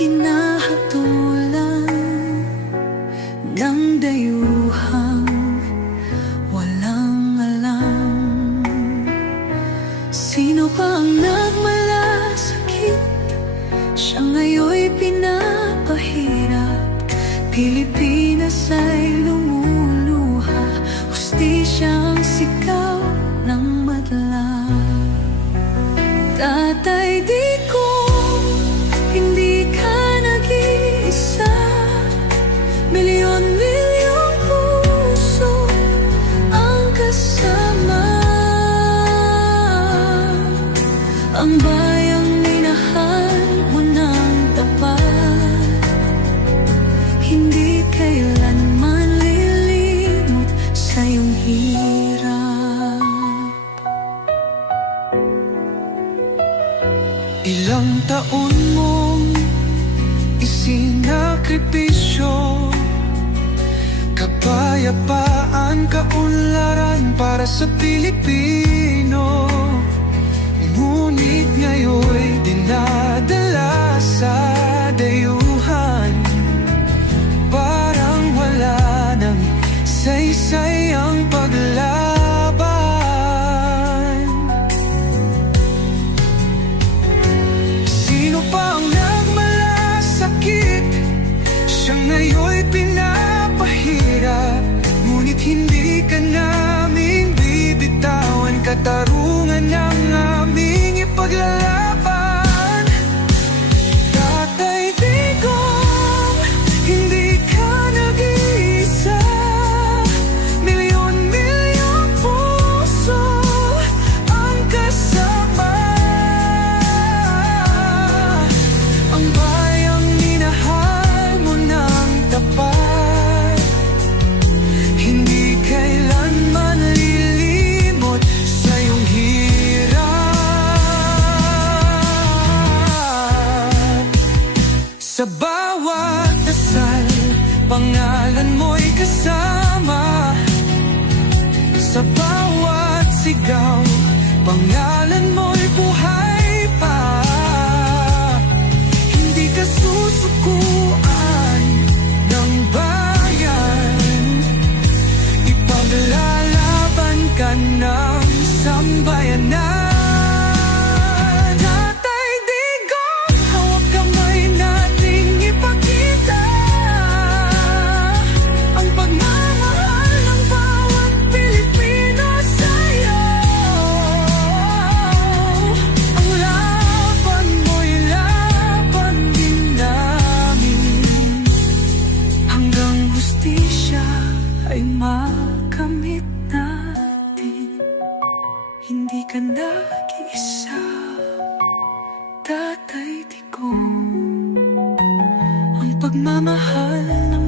hinahatulan ng dayuhang walang alam. Sino pa ang nagmalasakit? Siya ngayon'y pinapahirap. Pilipinas ay lumuluha, hustisyang sigaw ng madla. Tatay Digong, hindi ka nag-iisa. Milyon-milyong puso ang kasama. Ang bayang minahal mo ng tapat, hindi kailanman lilimot sa iyong hirap. Ilang taon mong isinakripisyo, kapayapaan, kaunlaran para sa Pilipino. Ngunit ngayon'y dinadala sa dayuhan, parang wala nang saysay ang paglaban. Sino pa ang nagmalasakit? Siya ngayon'y pinapahirap. Ngunit hindi ka naming bibitawan, katarungan ng aming ipaglalaban. Tatay Digong, hindi ka nag-iisa. Milyon-milyong puso ang kasama. Ang bayang minahal mo ng tapat, hindi kailanman lilimot sa iyong hirap. Sa bawat dasal, pangalan mo'y kasama. Sa bawat sigaw, pangalan mo'y buhay pa. Hindi ka susukuan ng bayan, ipaglalaban ka ng sambayanan. Tatay Digong, hawak kamay nating ipakita ang pagmamahal ng bawat Pilipino sa'yo. Ang laban mo'y laban din namin, hanggang hustisya ay makamit natin. Hindi ka nag-iisa, Tatay Digong. Ang pagmamahal ng